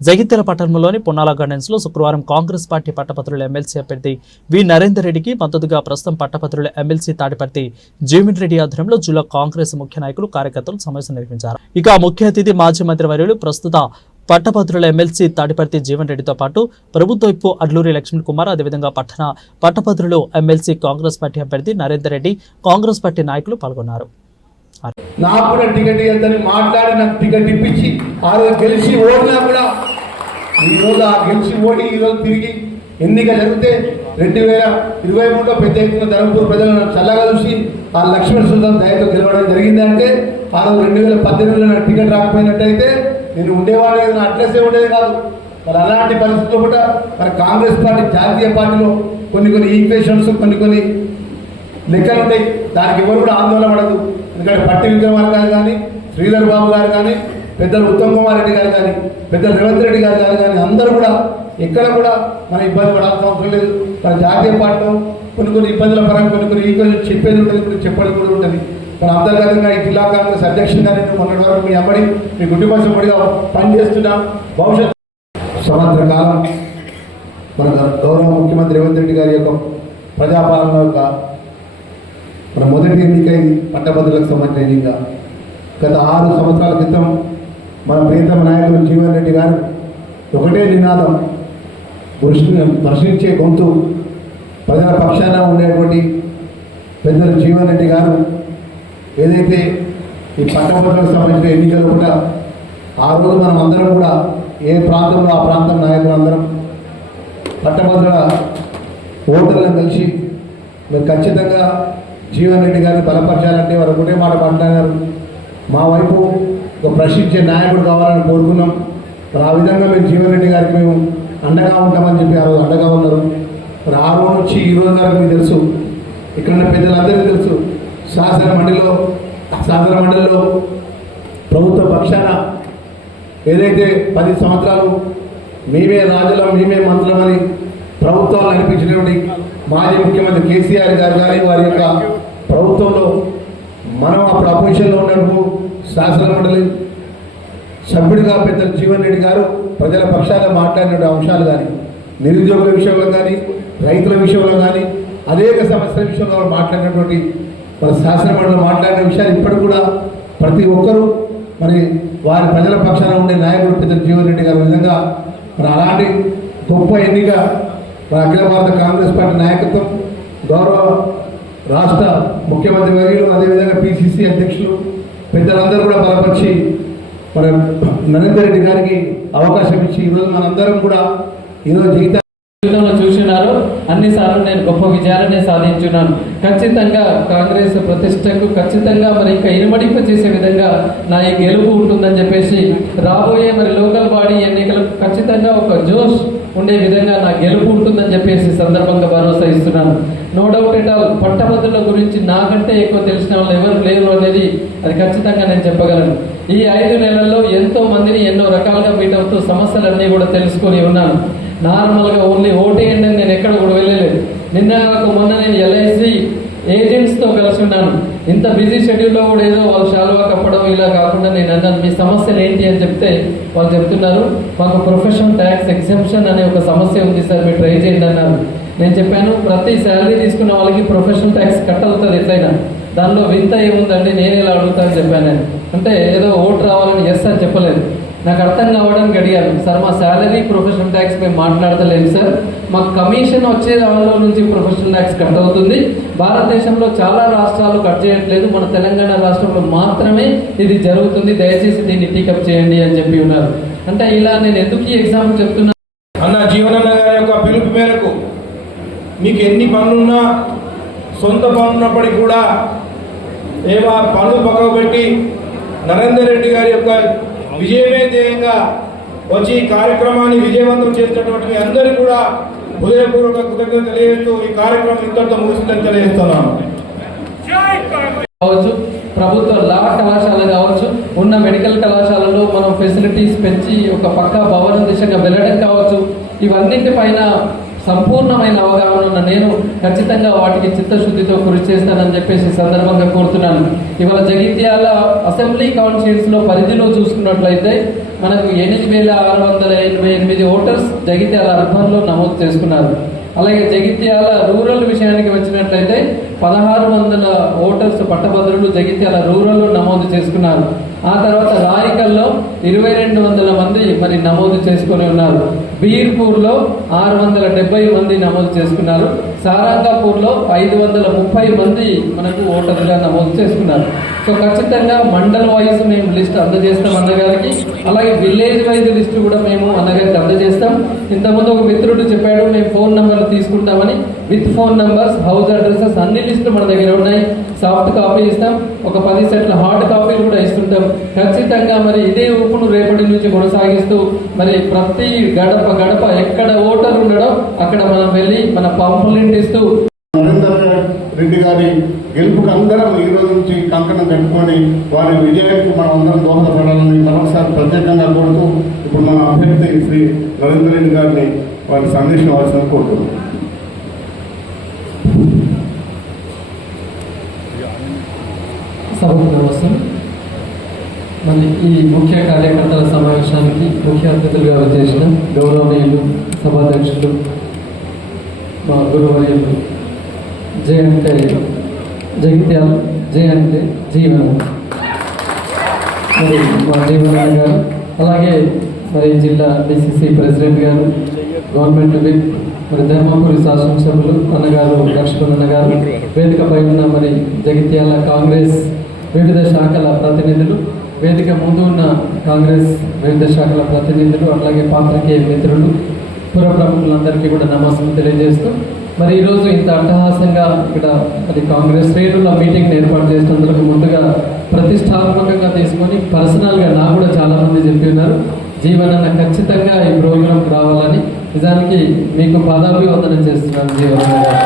జగిత్యాల పట్టణంలోని పొన్నాల గార్డెన్స్ లో శుక్రవారం కాంగ్రెస్ పార్టీ పట్టభద్రుల ఎమ్మెల్సీ అభ్యర్థి వి నరేందర్ రెడ్డికి మద్దతుగా ప్రస్తుతం పట్టభద్రుల ఎమ్మెల్సీ తాడిపర్తి జీవన్ రెడ్డి ఆధ్వర్యంలో జిల్లా కాంగ్రెస్ ముఖ్య నాయకులు కార్యకర్తలు సమావేశం నిర్వహించారు. ఇక ముఖ్య అతిథి మాజీ మంత్రి వర్యులు ప్రస్తుత పట్టభద్రుల ఎమ్మెల్సీ తాడిపర్తి జీవన్ రెడ్డితో పాటు ప్రభుత్వ వైపు అడ్లూరి లక్ష్మణ్ కుమార్, అదేవిధంగా పట్టభద్రులు ఎమ్మెల్సీ కాంగ్రెస్ పార్టీ అభ్యర్థి నరేందర్ రెడ్డి, కాంగ్రెస్ పార్టీ నాయకులు పాల్గొన్నారు. నాకు కూడా టికెట్ ఇవ్వద్దని మాట్లాడి నాకు టికెట్ ఇప్పించి ఆ రోజు గెలిచి ఓడినా కూడా ఈరోజు ఆ గెలిచి ఓడి ఈరోజు తిరిగి ఎన్నిక జరిగితే 2023లో పెద్ద ఎత్తున ధర్మపూర్ ప్రజలను చల్లగా చూసి ఆ లక్ష్మణ్ సుందరం దయతో గెలవడం జరిగింది. అంటే ఆ రోజు 2018లో నాకు టికెట్ రాకపోయినట్టయితే నేను ఉండేవాడే, నా అడ్రస్సే ఉండేది కాదు. మరి అలాంటి పరిస్థితుల్లో కూడా మరి కాంగ్రెస్ పార్టీ జాతీయ పార్టీలో కొన్ని ఈక్వేషన్స్ కొన్ని లెక్కలు ఉంటాయి. దానికి ఎవరు కూడా ఆందోళన పడదు. ఎందుకంటే పట్టి విక్రమార్క కానీ, శ్రీధర్ బాబు గారు కానీ, పెద్దలు ఉత్తమ్ కుమార్ రెడ్డి గారు కానీ, పెద్దలు రేవంత్ రెడ్డి గారు కానీ అందరూ కూడా ఎక్కడ కూడా మన ఇబ్బంది పడాల్సిన అవసరం లేదు. మన జాతీయ పార్టీలో కొన్ని ఇబ్బందుల పరంగా కొన్ని ఈక్వేషన్ చెప్పేది ఉంటుంది, కొన్ని చెప్పడం కూడా ఉంటుంది. మన అంతర్గతంగా ఈ జిల్లా కాంగ్రెస్ అధ్యక్షుడిగా నేను మొన్నటి వరకు మీ అమ్మడి మీ కుటుంబ సభ్యుడిగా పనిచేస్తున్నాం. భవిష్యత్ సంవత్సర కాలం మన గౌరవ ముఖ్యమంత్రి రేవంత్ రెడ్డి గారి యొక్క ప్రజాపాలన యొక్క మన మొదటి ఎన్నిక పట్టభద్రులకు సంబంధించిన ఎన్నిక. గత 6 సంవత్సరాల క్రితం మన ప్రియతమ నాయకులు జీవన్ రెడ్డి గారు ఒకటే నినాదం, ప్రశ్నించే గొంతు, ప్రజల పక్షాన ఉండేటువంటి పెద్దలు జీవన్ రెడ్డి గారు ఏదైతే ఈ పట్టభద్రులకు సంబంధించిన ఎన్నికలు కూడా ఆ రోజు మనం అందరం కూడా ఏ ప్రాంతంలో ఆ ప్రాంతం నాయకులు అందరం పట్టభద్రుల ఓటర్లను కలిసి మీరు ఖచ్చితంగా జీవన్ రెడ్డి గారిని బలపరచాలంటే వారు ఒకటే మాట మాట్లాడారు, మా వైపు ఒక ప్రశ్నించే నాయకుడు కావాలని కోరుకున్నాం. మరి ఆ విధంగా మేము జీవన్ రెడ్డి గారికి మేము అండగా ఉంటామని చెప్పి ఆ రోజు అండగా ఉన్నారు. మరి ఆ రోజు నుంచి ఈ రోజు వరకు మీకు తెలుసు, ఇక్కడ ఉన్న పెద్దలందరికీ తెలుసు, శాసన మండలిలో ప్రభుత్వ పక్షాన ఏదైతే 10 సంవత్సరాలు మేమే రాజులం మేమే మంత్రులమని ప్రభుత్వాలు నడిపించినటువంటి మాజీ ముఖ్యమంత్రి కేసీఆర్ గారు కానీ వారి యొక్క ప్రభుత్వంలో మనం అప్పుడు అపోజిషన్లో ఉన్నప్పుడు శాసన మండలి సభ్యుడిగా పెద్దలు జీవన్ రెడ్డి గారు ప్రజల పక్షాన మాట్లాడిన అంశాలు కానీ, నిరుద్యోగ విషయంలో కానీ, రైతుల విషయంలో కానీ, అనేక సమస్యల విషయంలో మాట్లాడినటువంటి మన శాసన మండలిలో మాట్లాడిన విషయాలు ఇప్పటికి కూడా ప్రతి ఒక్కరూ మరి వారి ప్రజల పక్షాన ఉండే నాయకుడు పెద్దలు జీవన్ రెడ్డి గారి విధంగా మరి అలాంటి గొప్ప ఎన్నిక మన అఖిల భారత కాంగ్రెస్ పార్టీ నాయకత్వం, గౌరవ రాష్ట్ర ముఖ్యమంత్రి వర్యులు, అదేవిధంగా పిసిసి అధ్యక్షులు పెద్దలందరూ కూడా బలపరిచి మరి నరేందర్ రెడ్డి గారికి అవకాశం ఇచ్చి ఈరోజు మనందరం కూడా ఈరోజు జీవితం చూసినారు. అన్నిసార్లు నేను గొప్ప విజయాలనే సాధించున్నాను. ఖచ్చితంగా కాంగ్రెస్ ప్రతిష్టకు ఖచ్చితంగా మరి ఇంకా ఇనుమడింప చేసే విధంగా నా ఈ గెలుపు ఉంటుందని చెప్పేసి రాబోయే మరి లోకల్ బాడీ ఎన్నికలకు ఖచ్చితంగా ఒక జోష్ ఉండే విధంగా నా గెలుపు ఉంటుందని చెప్పేసి సందర్భంగా భరోసా ఇస్తున్నాను. నో డౌట్ ఎట్ ఆల్ పట్టభద్రుల గురించి నాకంటే ఎక్కువ తెలిసిన వాళ్ళు ఎవరు లేరు అనేది అది ఖచ్చితంగా నేను చెప్పగలను. ఈ 5 నెలల్లో ఎంతో మందిని ఎన్నో రకాలుగా మీట్ అవుతూ సమస్యలన్నీ కూడా తెలుసుకొని ఉన్నాను. నార్మల్గా ఓన్లీ ఓటేయండి నేను ఎక్కడ కూడా వెళ్ళలేదు. నిన్న మొన్న నేను ఎల్ఐసి ఏజెంట్స్తో కలిసి ఉన్నాను. ఇంత బిజీ షెడ్యూల్లో కూడా ఏదో వాళ్ళు శాలువా కప్పడం ఇలా కాకుండా నేను అన్నాను మీ సమస్యలు ఏంటి అని చెప్తే వాళ్ళు చెప్తున్నారు మాకు ప్రొఫెషనల్ ట్యాక్స్ ఎగ్జంప్షన్ అనే ఒక సమస్య ఉంది సార్, మీరు ట్రై చేయండి అన్నారు. నేను చెప్పాను ప్రతి శాలరీ తీసుకున్న వాళ్ళకి ప్రొఫెషనల్ ట్యాక్స్ కట్ అవుతుంది ఎట్లయినా, దానిలో వింత ఏముందండి నేను ఇలా అడుగుతా అని చెప్పాను. అంటే ఏదో ఓటు రావాలని ఎస్ అని చెప్పలేదు. నాకు అర్థం కావడానికి అడిగాను, సార్ మా శాలరీ ప్రొఫెషనల్ ట్యాక్స్ మేము మాట్లాడతలేము సార్, మాకు కమిషన్ వచ్చే దానిలో నుంచి ప్రొఫెషనల్ ట్యాక్స్ కట్ అవుతుంది. భారతదేశంలో చాలా రాష్ట్రాలు కట్ చేయట్లేదు, మన తెలంగాణ రాష్ట్రంలో మాత్రమే ఇది జరుగుతుంది, దయచేసి దీన్ని టీకప్ చేయండి అని చెప్పి ఉన్నారు. అంటే ఇలా నేను ఎందుకు ఈ ఎగ్జాంపుల్ చెప్తున్నా అన్న జీవనన్న గారి యొక్క పిలుపు మేరకు మీకు ఎన్ని పనులున్నా సొంత పనున్నప్పటికీ కూడా ఏవో పనులు పక్కకు పెట్టి నరేందర్ రెడ్డి గారి యొక్క విజయమే ధ్యేయంగా వచ్చి ఈ కార్యక్రమాన్ని విజయవంతం చేసినటువంటి మీ అందరికీ కూడా హృదయపూర్వక కృతజ్ఞతలు తెలియజేస్తూ ఈ కార్యక్రమం ఇంతటితో ముగిసిందని తెలియజేస్తున్నాను. కావచ్చు, ప్రభుత్వ లా కళాశాల కావచ్చు, ఉన్న మెడికల్ కళాశాలలో మనం ఫెసిలిటీస్ పెంచి ఒక పక్కా భవనం దిశగా వెళ్ళడం కావచ్చు, ఇవన్నింటిపైన సంపూర్ణమైన అవగాహన ఉన్న నేను ఖచ్చితంగా వాటికి చిత్తశుద్ధితో కృషి చేస్తానని చెప్పేసి సందర్భంగా కోరుతున్నాను. ఇవాళ జగిత్యాల అసెంబ్లీ కాన్స్టిట్యూన్సీలో పరిధిలో చూసుకున్నట్లయితే మనకు 8,688 ఓటర్స్ జగిత్యాల అర్బన్లో నమోదు చేసుకున్నారు. అలాగే జగిత్యాల రూరల్ విషయానికి వచ్చినట్లయితే 1,600 ఓటర్స్ పట్టభద్రులు జగిత్యాల రూరల్లో నమోదు చేసుకున్నారు. ఆ తర్వాత రాయికల్లో 2,200 మంది మరి నమోదు చేసుకుని ఉన్నారు. బీర్పూర్లో 670 మంది నమోదు చేసుకున్నారు. సారంగాపూర్లో 530 మంది మనకు ఓటర్లుగా నమోదు చేసుకున్నారు. సో ఖచ్చితంగా మండల్ వైజ్ మేము లిస్ట్ అందజేస్తాం అన్నగారికి. అలాగే విలేజ్ వైజ్ లిస్ట్ కూడా మేము అన్నగారికి అందజేస్తాం. ఇంతకుముందు ఒక మిత్రుడు చెప్పాడు మేము ఫోన్ నంబర్లు తీసుకుంటామని. With phone numbers, house addresses అన్ని లిస్టులు మన దగ్గర ఉన్నాయి. సాఫ్ట్ కాపీ ఇస్తాం, ఒక 10 సెట్ల హార్డ్ కాపీలు కూడా ఇస్తుంటాం. ఖచ్చితంగా మరి ఇదే ఊపును రేపటి నుంచి కొనసాగిస్తూ మరి ప్రతి గడప గడప ఎక్కడ ఓటర్ ఉండడో అక్కడ మనం వెళ్ళి మన పంపులింట్ ఇస్తూ నరేందర్ రెడ్డి గారి గెలుపుకు అందరం ఈ రోజు నుంచి కంకణం కట్టుకొని వారి విజయానికి మనం అందరం దోహదపడాలని మరొకసారి ప్రత్యేకంగా కోరుతూ ఇప్పుడు మన అభ్యర్థి శ్రీ నరేందర్ రెడ్డి గారిని వారి సందేశం ఇవ్వాల్సిన కోరుతున్నాం. సభకు నమస్తే. మళ్ళీ ఈ ముఖ్య కార్యకర్తల సమావేశానికి ముఖ్య అతిథులుగా వచ్చేసిన గౌరవనీయులు సభాధ్యక్షులు మా గురువర్యులు జయంతే జగిత్యాల జయంతే జీవన మరి మా జీవన గారు, అలాగే మరి జిల్లా డిసిసి ప్రెసిడెంట్ గారు, గవర్నమెంట్ విప్ మరి ధర్మపురి శాసనసభ్యులు అన్నగారు లక్ష్మణ్ అన్నగారు, వేదికపై ఉన్న మరి జగిత్యాల కాంగ్రెస్ వివిధ శాఖల ప్రతినిధులు, వేదిక ముందు ఉన్న కాంగ్రెస్ వివిధ శాఖల ప్రతినిధులు, అలాగే పాత్రికేయ మిత్రులు, పుర ప్రముఖులందరికీ కూడా నమస్కారం తెలియజేస్తూ మరి ఈరోజు ఇంత అట్టహాసంగా ఇక్కడ మరి కాంగ్రెస్ శ్రేణుల మీటింగ్ ఏర్పాటు చేసినందుకు ముందుగా ప్రతిష్టాత్మకంగా తీసుకొని పర్సనల్గా నాకు కూడా చాలామంది చెప్పి ఉన్నారు జీవనన్న ఖచ్చితంగా ఈ ప్రోగ్రాం రావాలని. నిజానికి మీకు పాదాభివందనం చేస్తున్నాను జీవనన్న గారు.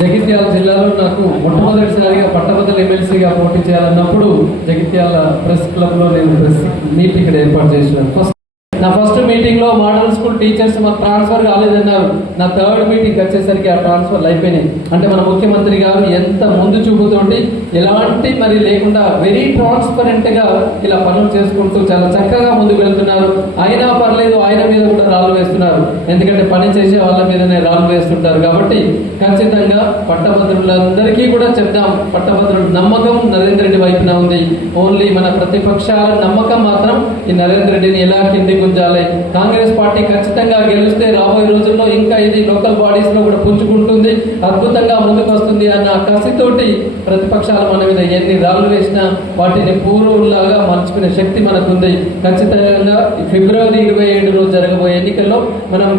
జగిత్యాల జిల్లాలో నాకు మొట్టమొదటిసారిగా పట్టభద్రుల ఎమ్మెల్సీగా పోటీ చేయాలన్నప్పుడు జగిత్యాల ప్రెస్ క్లబ్లో నేను ప్రెస్ మీట్ ఇక్కడ ఏర్పాటు చేసినాను. నా ఫస్ట్ మీటింగ్లో మోడల్ స్కూల్ టీచర్స్ మాకు ట్రాన్స్ఫర్ కాలేదన్నారు. నా థర్డ్ మీటింగ్ వచ్చేసరికి ఆ ట్రాన్స్ఫర్లు అయిపోయినాయి. అంటే మన ముఖ్యమంత్రి గారు ఎంత ముందు చూపుతోటి ఎలాంటి మరి లేకుండా వెరీ ట్రాన్స్పరెంట్గా ఇలా పనులు చేసుకుంటూ చాలా చక్కగా ముందుకు వెళ్తున్నారు. అయినా పర్లేదు, ఆయన మీద కూడా రాళ్ళు వేస్తున్నారు. ఎందుకంటే పని చేసే వాళ్ళ మీదనే రాళ్ళు వేస్తుంటారు. కాబట్టి ఖచ్చితంగా పట్టభద్రులందరికీ కూడా చెప్దాం, పట్టభద్రుల నమ్మకం నరేంద్ర రెడ్డి వైపున ఉంది. ఓన్లీ మన ప్రతిపక్షాల నమ్మకం మాత్రం ఈ నరేంద్ర రెడ్డిని ఎలా కిందికి ఉంచాలి. కాంగ్రెస్ పార్టీ ఖచ్చితంగా గెలిస్తే రాబోయే రోజుల్లో ఇంకా ఇది లోకల్ బాడీస్ లో కూడా పుంజుకుంటుంది, అద్భుతంగా ముందుకు వస్తుంది అన్న కసితోటి ప్రతిపక్షాలు మన మీద ఎన్ని రాళ్ళు వేసినా వాటిని పూర్వులాగా మర్చుకునే శక్తి మనకుంది. ఖచ్చితంగా ఫిబ్రవరి 27 రోజు జరగబోయే ఎన్నికల్లో మనం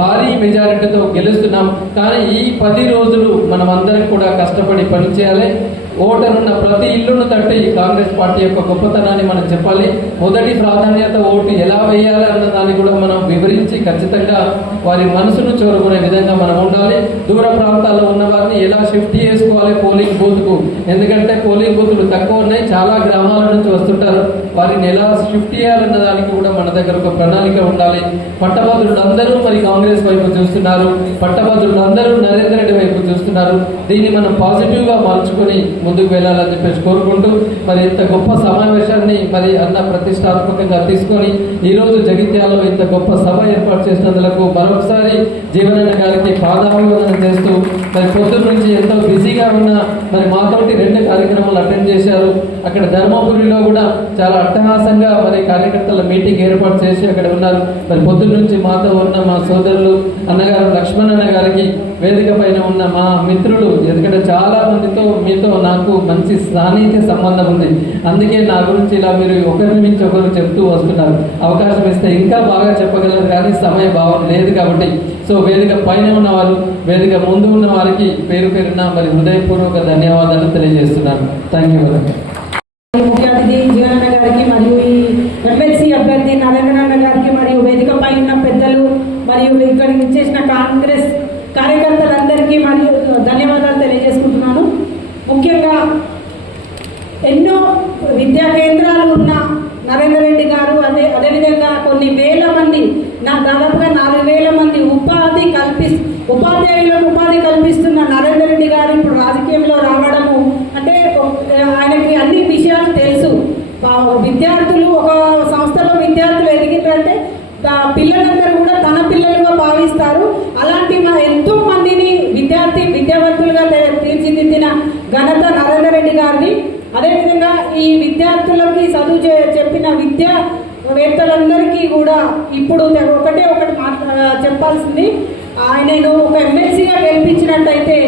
భారీ మెజారిటీతో గెలుస్తున్నాం. కానీ ఈ 10 రోజులు మనం అందరం కూడా కష్టపడి పనిచేయాలి. ఓటరున్న ప్రతి ఇల్లును తట్టి కాంగ్రెస్ పార్టీ యొక్క గొప్పతనాన్ని మనం చెప్పాలి. మొదటి ప్రాధాన్యత ఓటు ఎలా వేయాలి అన్న దాన్ని కూడా మనం వివరించి ఖచ్చితంగా వారి మనసును చూరుకునే విధంగా మనం ఉండాలి. దూర ప్రాంతాల్లో ఉన్న వారిని ఎలా షిఫ్ట్ చేసుకోవాలి పోలింగ్ బూత్కు, ఎందుకంటే పోలింగ్ బూత్లు తక్కువ ఉన్నాయి, చాలా గ్రామాల నుంచి వస్తుంటారు. వారిని ఎలా షిఫ్ట్ చేయాలన్న దానికి కూడా మన దగ్గర ఒక ప్రణాళిక ఉండాలి. పట్టభద్రులు అందరూ మరి కాంగ్రెస్ వైపు చూస్తున్నారు, పట్టభద్రులు అందరూ నరేంద్ర రెడ్డి వైపు చూస్తున్నారు. దీన్ని మనం పాజిటివ్గా మార్చుకొని ముందుకు వెళ్ళాలని చెప్పేసి కోరుకుంటూ మరి ఇంత గొప్ప సమావేశాన్ని మరి అన్న ప్రతిష్టాత్మకంగా తీసుకొని ఈరోజు జగిత్యాలలో ఇంత గొప్ప సభ ఏర్పాటు చేసినందుకు మరొకసారి జీవనన్న గారికి పాదాభివందనం చేస్తూ మరి పొద్దున్న నుంచి ఎంతో బిజీగా ఉన్న మరి మాతోటి 2 కార్యక్రమాలు అటెండ్ చేశారు. అక్కడ ధర్మపురిలో కూడా చాలా అట్టహాసంగా మరి కార్యకర్తల మీటింగ్ ఏర్పాటు చేసి అక్కడ ఉన్నారు. మరి పొద్దున్న నుంచి మాతో ఉన్న మా సోదరులు అన్నగారు లక్ష్మణ్ అన్న గారికి, వేదిక పైన ఉన్న మా మిత్రులు, ఎందుకంటే చాలా మందితో మీతో నాకు మంచి సాన్నిహిత్య సంబంధం ఉంది. అందుకే నా గురించి ఇలా మీరు ఒకరి నుంచి ఒకరు చెప్తూ వస్తున్నారు. అవకాశం ఇస్తే ఇంకా బాగా చెప్పగలరు కానీ సమయ భావం లేదు కాబట్టి. సో వేదిక పైన ఉన్న వారు, వేదిక ముందు ఉన్న వారికి పేరు పేరున మరి హృదయపూర్వక ధన్యవాదాలు తెలియజేస్తున్నాను. Thank you. ముఖ్య అతిథి జీవనన్న గారికి మరియు ఈ ఎమ్మెల్సీ అభ్యర్థి నరేంద్రన్న గారికి మరియు వేదికపై ఉన్న పెద్దలు మరియు ఇక్కడికి వచ్చేసిన కాంగ్రెస్ కార్యకర్తలందరికీ మరియు ధన్యవాదాలు తెలియజేసుకుంటున్నాను. ముఖ్యంగా ఎన్నో విద్యా కేంద్రాలు ఉన్న నరేంద్ర రెడ్డి గారు అదేవిధంగా కొన్ని వేల మంది దాదాపుగా 4,000 మంది ఉపాధ్యాయులకు ఉపాధి కల్పిస్తున్న నరేంద్ర రెడ్డి గారు ఇప్పుడు రాజకీయంలో రావడము అంటే ఆయనకి అన్ని విషయాలు తెలుసు. విద్యార్థులు ఒక పిల్లలందరూ కూడా తన పిల్లలుగా భావిస్తారు. అలాంటి ఎంతో మందిని విద్యావంతులుగా తీర్చిదిద్దిన ఘనత నరేందర్ రెడ్డి గారిని. అదేవిధంగా ఈ విద్యార్థులకి చదువు చెప్పిన విద్యావేత్తలందరికీ కూడా ఇప్పుడు ఒకటి చెప్పాల్సింది, ఆయనను ఒక ఎమ్మెల్సీగా గెలిపించినట్టయితే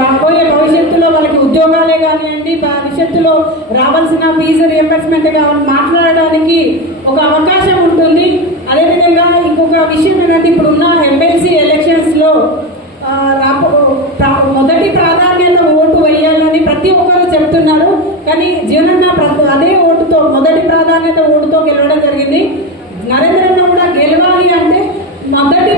రాబోయే భవిష్యత్తులో వాళ్ళకి ఉద్యోగాలే కానివ్వండి, భవిష్యత్తులో రావాల్సిన ఫీజు రియంబర్స్మెంట్ మాట్లాడడానికి ఒక అవకాశం ఉంటుంది. అదేవిధంగా ఇంకొక విషయం ఏంటంటే, ఇప్పుడున్న ఎమ్మెల్సీ ఎలక్షన్స్లో మొదటి ప్రాధాన్యత ఓటు వేయాలని ప్రతి ఒక్కరు చెప్తున్నారు. కానీ జీవనన్న అదే ఓటుతో మొదటి ప్రాధాన్యత ఓటుతో గెలవడం జరిగింది. నరేంద్రన్న కూడా గెలవాలి అంటే మొదటి